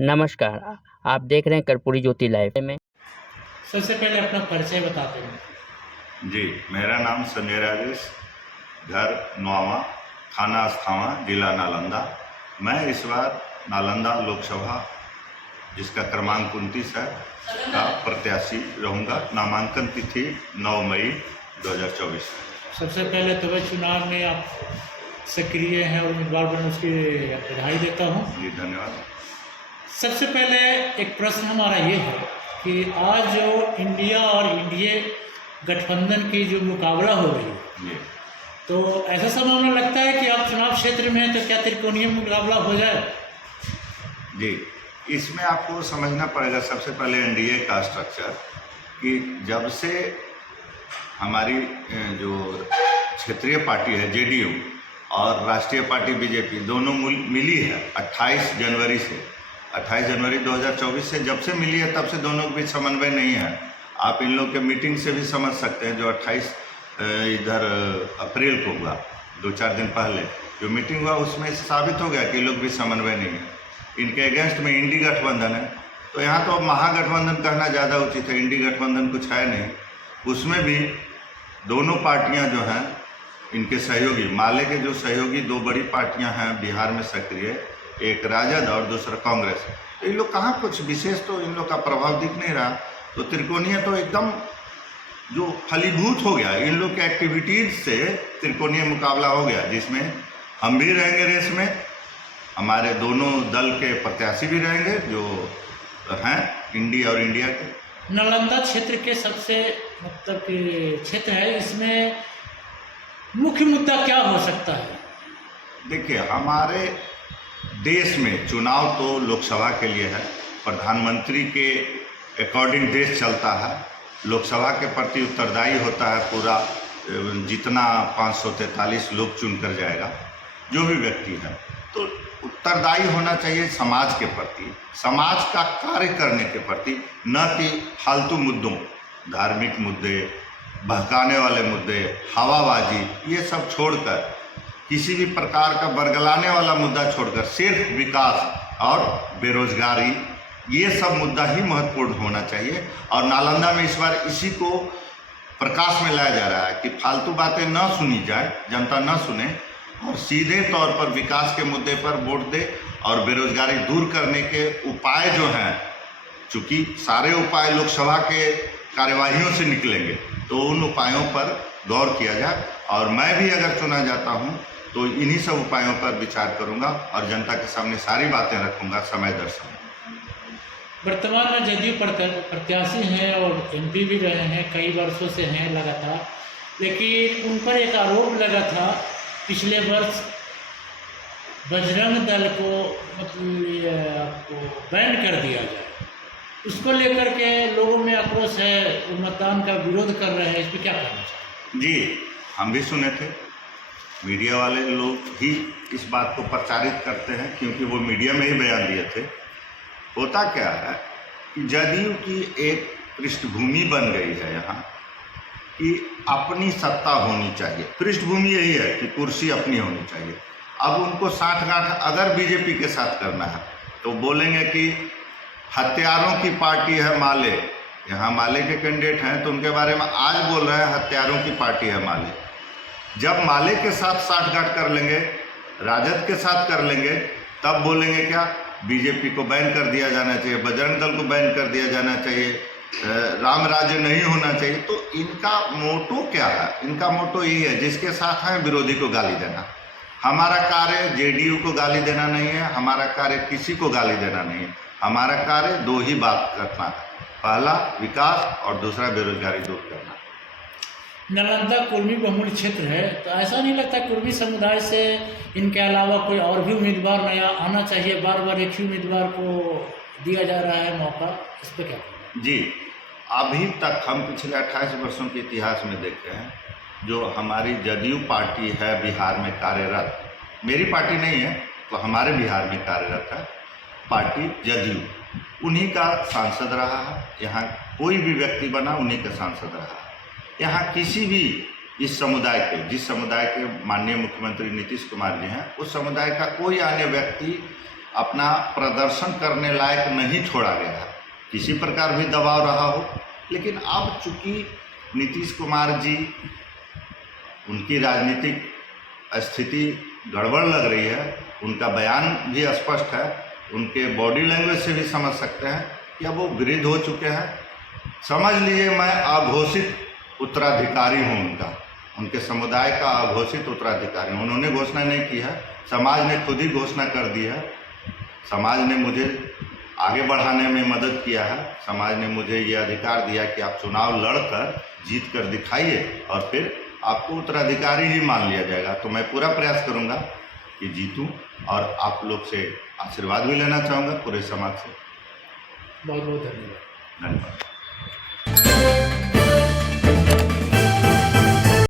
नमस्कार, आप देख रहे हैं कर्पूरी ज्योति लाइव में। सबसे पहले अपना परिचय बताते हैं। जी, मेरा नाम संजय राजेश, घर नौवा, थाना अस्थावा, जिला नालंदा। मैं इस बार नालंदा लोकसभा, जिसका क्रमांक 29 है, का प्रत्याशी रहूँगा। नामांकन तिथि 9 मई 2024 है। सबसे पहले तो वह चुनाव में आप सक्रिय हैं और उम्मीदवार बने, उसकी बधाई देता हूँ। जी धन्यवाद। सबसे पहले एक प्रश्न हमारा ये है कि आज जो इंडिया और एनडीए गठबंधन की जो मुकाबला हो रही है, जी, तो ऐसा संभावना लगता है कि आप चुनाव क्षेत्र में हैं तो क्या त्रिकोणीय मुकाबला हो जाए? जी, इसमें आपको समझना पड़ेगा सबसे पहले एनडीए का स्ट्रक्चर, कि जब से हमारी जो क्षेत्रीय पार्टी है जेडीयू और राष्ट्रीय पार्टी बीजेपी दोनों मिली है 28 जनवरी से, 28 जनवरी 2024 से जब से मिली है तब से दोनों के बीच समन्वय नहीं है। आप इन लोग के मीटिंग से भी समझ सकते हैं। जो 28 इधर अप्रैल को हुआ, 2-4 दिन पहले जो मीटिंग हुआ, उसमें से साबित हो गया कि इन लोग भी समन्वय नहीं है। इनके अगेंस्ट में इंडी गठबंधन है, तो यहाँ तो महागठबंधन कहना ज़्यादा उचित है। इंडी गठबंधन कुछ है नहीं। उसमें भी दोनों पार्टियाँ जो हैं इनके सहयोगी, माले के जो सहयोगी दो बड़ी पार्टियाँ हैं बिहार में सक्रिय, एक राजद और दूसरा कांग्रेस। तो इन लोग कहाँ कुछ विशेष तो इन लोग का प्रभाव दिख नहीं रहा। तो त्रिकोणीय तो एकदम जो फलीभूत हो गया, इन लोग के एक्टिविटीज से त्रिकोणीय मुकाबला हो गया, जिसमें हम भी रहेंगे रेस में, हमारे दोनों दल के प्रत्याशी भी रहेंगे जो हैं इंडी और इंडिया के। नालंदा क्षेत्र के सबसे मतलब कि क्षेत्र है, इसमें मुख्य मुद्दा क्या हो सकता है? देखिए, हमारे देश में चुनाव तो लोकसभा के लिए है, प्रधानमंत्री के अकॉर्डिंग देश चलता है। लोकसभा के प्रति उत्तरदायी होता है पूरा, जितना 543 लोग चुन कर जाएगा जो भी व्यक्ति है, तो उत्तरदायी होना चाहिए समाज के प्रति, समाज का कार्य करने के प्रति, न कि फालतू मुद्दों, धार्मिक मुद्दे, बहकाने वाले मुद्दे, हवाबाजी, ये सब छोड़कर, किसी भी प्रकार का बरगलाने वाला मुद्दा छोड़कर सिर्फ विकास और बेरोजगारी, ये सब मुद्दा ही महत्वपूर्ण होना चाहिए। और नालंदा में इस बार इसी को प्रकाश में लाया जा रहा है कि फालतू बातें न सुनी जाए, जनता न सुने और सीधे तौर पर विकास के मुद्दे पर वोट दे और बेरोजगारी दूर करने के उपाय जो हैं, चूँकि सारे उपाय लोकसभा के कार्यवाहियों से निकलेंगे, तो उन उपायों पर गौर किया जाए। और मैं भी अगर चुना जाता हूं तो इन्हीं सब उपायों पर विचार करूंगा और जनता के सामने सारी बातें रखूंगा समय दर समय। वर्तमान में जदयू प्रत्याशी हैं और एमपी भी रहे हैं, कई वर्षों से हैं लगातार, लेकिन उन पर एक आरोप लगा था पिछले वर्ष बजरंग दल को मतलब आपको बैन कर दिया जाए, उसको लेकर के लोगों में आक्रोश है, वो मतदान का विरोध कर रहे हैं। इस पर क्या कहना चाहिए? जी, हम भी सुने थे, मीडिया वाले लोग ही इस बात को प्रचारित करते हैं क्योंकि वो मीडिया में ही बयान दिए थे। होता क्या है कि जदयू की एक पृष्ठभूमि बन गई है यहाँ कि अपनी सत्ता होनी चाहिए। पृष्ठभूमि यही है कि कुर्सी अपनी होनी चाहिए। अब उनको साठगांठ अगर बीजेपी के साथ करना है तो बोलेंगे कि हत्यारों की पार्टी है माले, यहाँ माले के कैंडिडेट हैं तो उनके बारे में आज बोल रहे हैं हत्यारों की पार्टी है माले। जब माले के साथ साठगांठ कर लेंगे, राजद के साथ कर लेंगे, तब बोलेंगे क्या बीजेपी को बैन कर दिया जाना चाहिए, बजरंग दल को बैन कर दिया जाना चाहिए, राम राज्य नहीं होना चाहिए। तो इनका मोटो क्या है? इनका मोटो यही है, जिसके साथ है विरोधी को गाली देना। हमारा कार्य जेडीयू को गाली देना नहीं है, हमारा कार्य किसी को गाली देना नहीं है। हमारा कार्य दो ही बात करना है, पहला विकास और दूसरा बेरोजगारी दूर करना। नालंदा कुर्मी बहुमूल क्षेत्र है, तो ऐसा नहीं लगता कुर्मी समुदाय से इनके अलावा कोई और भी उम्मीदवार नया आना चाहिए? बार बार एक ही उम्मीदवार को दिया जा रहा है मौका, इस पर क्या कहना? जी, अभी तक हम पिछले 28 वर्षों के इतिहास में देखते हैं, जो हमारी जदयू पार्टी है बिहार में कार्यरत, मेरी पार्टी नहीं है तो हमारे बिहार में कार्यरत है पार्टी जदयू, उन्हीं का सांसद रहा है। यहाँ कोई भी व्यक्ति बना उन्हीं का सांसद रहा है। यहाँ किसी भी इस समुदाय के, जिस समुदाय के माननीय मुख्यमंत्री नीतीश कुमार जी हैं, उस समुदाय का कोई अन्य व्यक्ति अपना प्रदर्शन करने लायक नहीं छोड़ा गया, किसी प्रकार भी दबाव रहा हो। लेकिन अब चूंकि नीतीश कुमार जी, उनकी राजनीतिक स्थिति गड़बड़ लग रही है, उनका बयान भी स्पष्ट है, उनके बॉडी लैंग्वेज से भी समझ सकते हैं कि अब वो वृद्ध हो चुके हैं। समझ लीजिए मैं अघोषित उत्तराधिकारी हूँ, उनके समुदाय का अघोषित उत्तराधिकारी हूँ। उन्होंने घोषणा नहीं की है, समाज ने खुद ही घोषणा कर दी है। समाज ने मुझे आगे बढ़ाने में मदद किया है, समाज ने मुझे ये अधिकार दिया कि आप चुनाव लड़कर जीत कर दिखाइए और फिर आपको उत्तराधिकारी ही मान लिया जाएगा। तो मैं पूरा प्रयास करूंगा कि जीतूं और आप लोग से आशीर्वाद भी लेना चाहूँगा, पूरे समाज से। बहुत बहुत धन्यवाद। धन्यवाद।